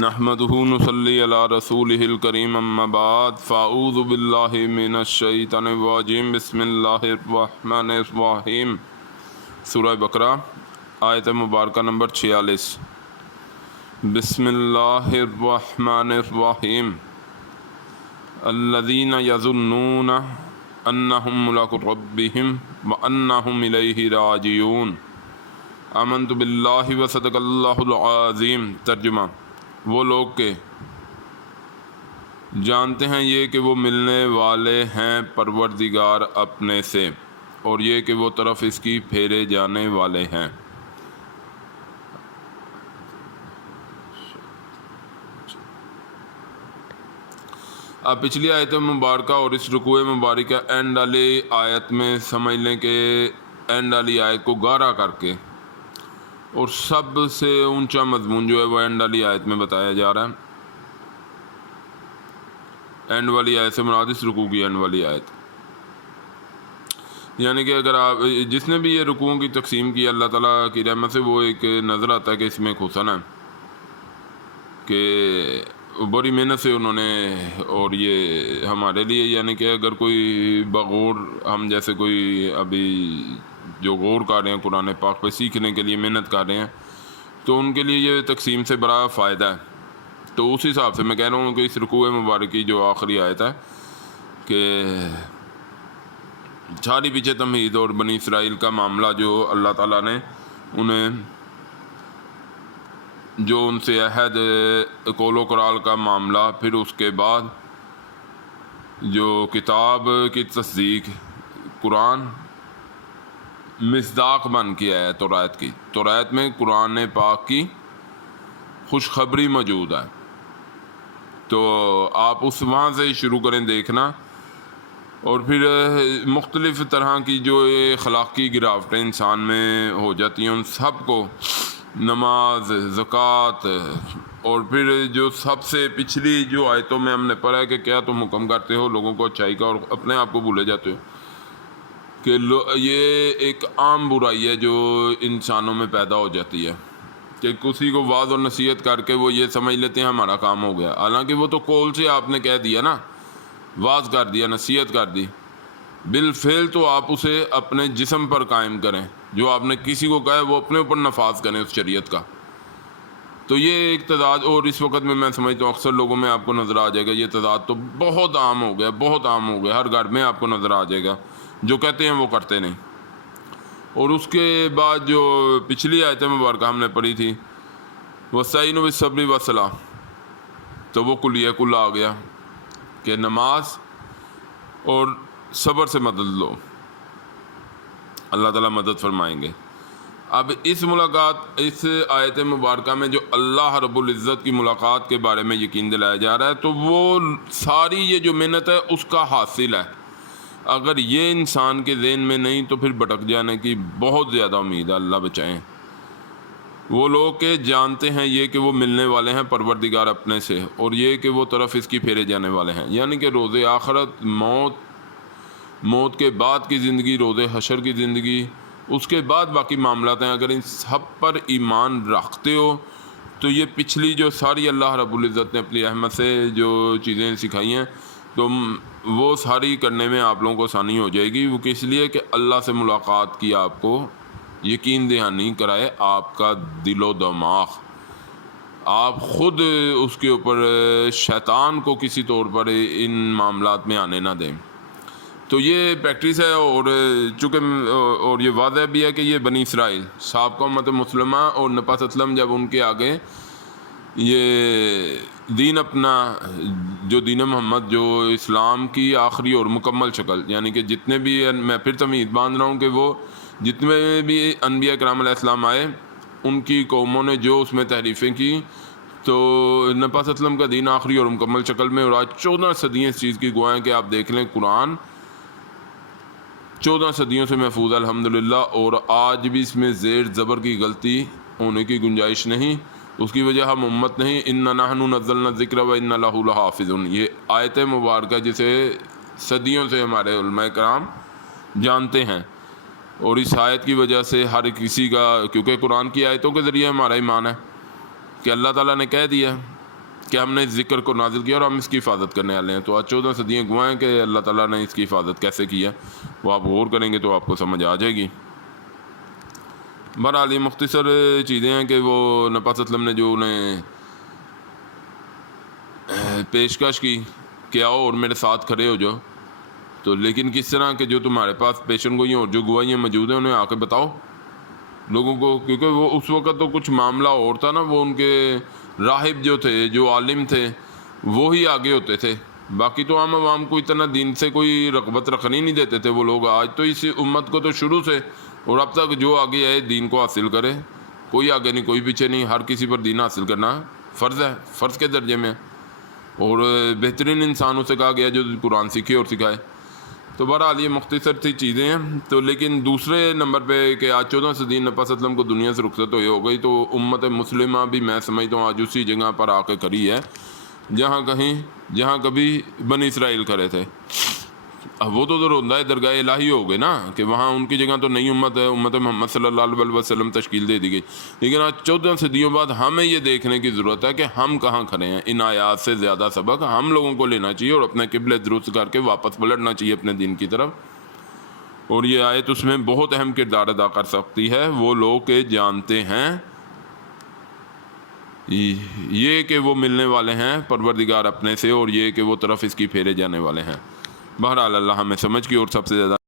نحمدہ نصلی علی رسولہ الکریم اما بعد فاعوذ باللہ من الشیطان الرجیم بسم اللہ الرحمن الرحیم۔ سورہ بقرہ آیت مبارکہ نمبر 46۔ بسم اللہ الرحمن الرحیم۔ الذین یظنون انہم ملاقو ربہم وانہم الیہ راجعون۔ آمنت باللہ وصدق اللہ العظیم۔ ترجمہ: وہ لوگ کہ جانتے ہیں یہ کہ وہ ملنے والے ہیں پروردگار اپنے سے، اور یہ کہ وہ طرف اس کی پھیرے جانے والے ہیں۔ اب پچھلی آیت مبارکہ اور اس رکوع مبارکہ اینڈ والی آیت میں سمجھ لیں کہ اینڈ والی آیت کو گہرا کر کے اور سب سے اونچا مضمون جو ہے وہ اینڈ والی آیت میں بتایا جا رہا ہے۔ اینڈ والی آیت سے مراد اس رکوع کی اینڈ والی آیت، یعنی کہ اگر آپ جس نے بھی یہ رکوعوں کی تقسیم کی اللہ تعالیٰ کی رحمت سے، وہ ایک نظر آتا ہے کہ اس میں ایک حسن ہے کہ بڑی محنت سے انہوں نے، اور یہ ہمارے لیے یعنی کہ اگر کوئی بغور ہم جیسے کوئی ابھی جو غور کر رہے ہیں قرآن پاک پہ سیکھنے کے لیے محنت کر رہے ہیں، تو ان کے لیے یہ تقسیم سے بڑا فائدہ ہے۔ تو اس حساب سے میں کہہ رہا ہوں کہ اس رکوع مبارک کی جو آخری آیت ہے کہ ساری پیچھے تمہید اور بنی اسرائیل کا معاملہ جو اللہ تعالیٰ نے انہیں جو ان سے عہد قول و قرال کا معاملہ، پھر اس کے بعد جو کتاب کی تصدیق، قرآن مصداق بن کے آیا ہے توریت کی۔ توریت میں قرآن پاک کی خوشخبری موجود ہے، تو آپ اس وہاں سے شروع کریں دیکھنا، اور پھر مختلف طرح کی جو اخلاقی گراوٹیں انسان میں ہو جاتی ہیں ان سب کو، نماز، زکوٰۃ، اور پھر جو سب سے پچھلی جو آیتوں میں ہم نے پڑھا ہے کہ کیا تم حکم کرتے ہو لوگوں کو اچھائی کا اور اپنے آپ کو بھولے جاتے ہو، کہ یہ ایک عام برائی ہے جو انسانوں میں پیدا ہو جاتی ہے کہ کسی کو واعظ اور نصیحت کر کے وہ یہ سمجھ لیتے ہیں ہمارا کام ہو گیا، حالانکہ وہ تو قول سے آپ نے کہہ دیا نا، واعظ کر دیا، نصیحت کر دی، بالفعل تو آپ اسے اپنے جسم پر قائم کریں، جو آپ نے کسی کو کہا ہے وہ اپنے اوپر نفاذ کریں اس شریعت کا۔ تو یہ ایک تضاد، اور اس وقت میں سمجھتا ہوں اکثر لوگوں میں آپ کو نظر آ جائے گا، یہ تضاد تو بہت عام ہو گیا، بہت عام ہو گیا، ہر گھر میں آپ کو نظر آ جائے گا، جو کہتے ہیں وہ کرتے نہیں۔ اور اس کے بعد جو پچھلی آیت مبارکہ ہم نے پڑھی تھی وَاسْتَعِینُوا بِالصَّبْرِ وَالصَّلَاةِ، تو وہ کلیہ کل آ گیا کہ نماز اور صبر سے مدد لو، اللہ تعالیٰ مدد فرمائیں گے۔ اب اس آیت مبارکہ میں جو اللہ رب العزت کی ملاقات کے بارے میں یقین دلایا جا رہا ہے، تو وہ ساری یہ جو محنت ہے اس کا حاصل ہے۔ اگر یہ انسان کے ذہن میں نہیں تو پھر بھٹک جانے کی بہت زیادہ امید ہے، اللہ بچائیں۔ وہ لوگ کہ جانتے ہیں یہ کہ وہ ملنے والے ہیں پروردگار اپنے سے، اور یہ کہ وہ طرف اس کی پھیرے جانے والے ہیں، یعنی کہ روز آخرت، موت کے بعد کی زندگی، روز حشر کی زندگی، اس کے بعد باقی معاملات ہیں۔ اگر ان سب پر ایمان رکھتے ہو تو یہ پچھلی جو ساری اللہ رب العزت نے اپنی رحمت سے جو چیزیں سکھائی ہیں تو وہ ساری کرنے میں آپ لوگوں کو آسانی ہو جائے گی۔ وہ کس لیے کہ اللہ سے ملاقات کی آپ کو یقین دہانی کرائے آپ کا دل و دماغ، آپ خود اس کے اوپر شیطان کو کسی طور پر ان معاملات میں آنے نہ دیں۔ تو یہ پریکٹس ہے، اور چونکہ اور یہ واضح بھی ہے کہ یہ بنی اسرائیل سابقہ امت مسلمہ اور نبی صلی اللہ علیہ وسلم جب ان کے آگے یہ دین اپنا جو دین محمد، جو اسلام کی آخری اور مکمل شکل، یعنی کہ جتنے بھی، میں پھر تمہید باندھ رہا ہوں کہ وہ جتنے بھی انبیاء کرام علیہ السلام آئے ان کی قوموں نے جو اس میں تحریفیں کی، تو نبی صلی اللہ علیہ وسلم کا دین آخری اور مکمل شکل میں، اور آج 14 صدیاں اس چیز کی گواہ ہیں کہ آپ دیکھ لیں قرآن 14 صدیوں سے محفوظ ہے الحمدللہ، اور آج بھی اس میں زیر زبر کی غلطی ہونے کی گنجائش نہیں۔ اس کی وجہ ہم امت نہیں، اِنَّا نَحْنُ نَزَّلْنَا الذِّکْرَ وَإِنَّا لَهُ لَحَافِظُونَ، یہ آیت مبارکہ جسے صدیوں سے ہمارے علماء کرام جانتے ہیں، اور اس آیت کی وجہ سے ہر کسی کا، کیونکہ قرآن کی آیتوں کے ذریعے ہمارا ایمان ہے کہ اللہ تعالیٰ نے کہہ دیا کہ ہم نے اس ذکر کو نازل کیا اور ہم اس کی حفاظت کرنے والے ہیں. تو آج 14 صدیاں گواہ ہیں کہ اللہ تعالیٰ نے اس کی حفاظت کیسے کی ہے. وہ آپ غور کریں گے تو آپ کو سمجھ آ جائے گی. بہرحال یہ مختصر چیزیں ہیں کہ وہ نبی صلی اللہ علیہ وسلم نے جو انہیں پیشکش کی کہ آؤ اور میرے ساتھ کھڑے ہو جاؤ. تو لیکن کس طرح کہ جو تمہارے پاس پیشن گوئیاں اور جو گواہیاں موجود ہیں انہیں آ کے بتاؤ لوگوں کو, کیونکہ وہ اس وقت تو کچھ معاملہ اور تھا نا. وہ ان کے راہب جو تھے, جو عالم تھے, وہی آگے ہوتے تھے. باقی تو عام عوام کو اتنا دین سے کوئی رغبت رکھنی نہیں دیتے تھے وہ لوگ. آج تو اس امت کو تو شروع سے اور اب تک جو آگے آئے دین کو حاصل کرے, کوئی آگے نہیں کوئی پیچھے نہیں. ہر کسی پر دین حاصل کرنا فرض ہے, فرض کے درجے میں. اور بہترین انسانوں سے کہا گیا جو قرآن سیکھے اور سکھائے. تو بہرحال یہ مختصر سی چیزیں ہیں. تو لیکن دوسرے نمبر پہ کہ آج 14 صدی نبی صلی اللہ علیہ وسلم کو دنیا سے رخصت ہو گئی, تو امت مسلمہ بھی میں سمجھتا ہوں آج اسی جگہ پر آ کے کھڑی ہے جہاں کبھی بنی اسرائیل کھڑے تھے. اب وہ تو روندہ درگاہ الہی ہو گئے نا, کہ وہاں ان کی جگہ تو نئی امت ہے, امت محمد صلی اللہ علیہ وسلم تشکیل دے دی گئی. لیکن آج 14 صدیوں بعد ہمیں یہ دیکھنے کی ضرورت ہے کہ ہم کہاں کھڑے ہیں. ان آیات سے زیادہ سبق ہم لوگوں کو لینا چاہیے اور اپنے قبلے درست کر کے واپس پلٹنا چاہیے اپنے دین کی طرف. اور یہ آیت اس میں بہت اہم کردار ادا کر سکتی ہے. وہ لوگ کہ جانتے ہیں یہ کہ وہ ملنے والے ہیں پروردگار اپنے سے, اور یہ کہ وہ طرف اس کی پھیرے جانے والے ہیں. بہرحال اللہ ہمیں سمجھ کی اور سب سے زیادہ